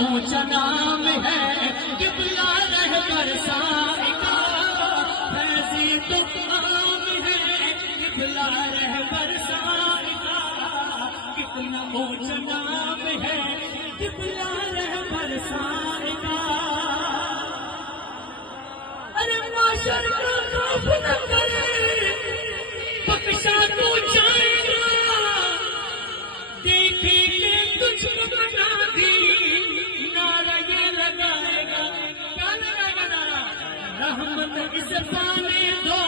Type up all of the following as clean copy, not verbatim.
اونچا نام ہے قبلہ رہبر سائے کا، فیضی تو عام ہے قبلہ رہبر سائے کا، کتنا اونچا نام ہے قبلہ رہبر سائے کا۔ ارے معاشر کا خوف نہ کرے، بخشا تو جائے گا، دیکھے کہ تجھ کو بنا دی، نعرہ یہ لگائے گا، کیا لگائے گا نعرہ؟ رحمت اس پانے دو،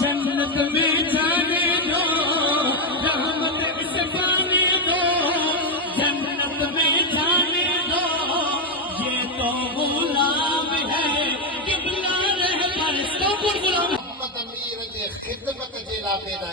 جنت میں جانے دو، رحمت اس پانے دو، جنت میں جانے دو، یہ تو غلام ہے قبلہ رہبر سوپر غلام محمد امیر جے خدمت جے لا پیدا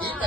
ہی تا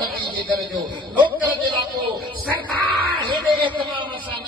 نبی جے درجو، نوکر جے لا کو سرکار ہیڈے اہتمام سان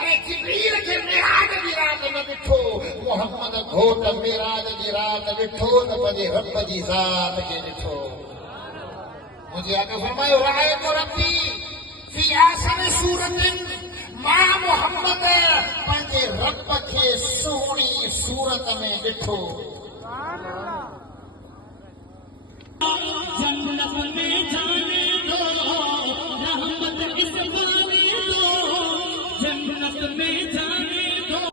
ارے جبریل کي معراج جي رات نہ ڏٺو، محمد گھوٽ معراج جي رات ڏٺو ته پنهنجي رب جي ذات کي ڏٺو۔ مجھے آقا فرمايو رأيت ربي في آخر صورت ماں محمد پنهنجے رب کي سوهڻي صورت ۾ ڏٺو۔ جنت میں جانے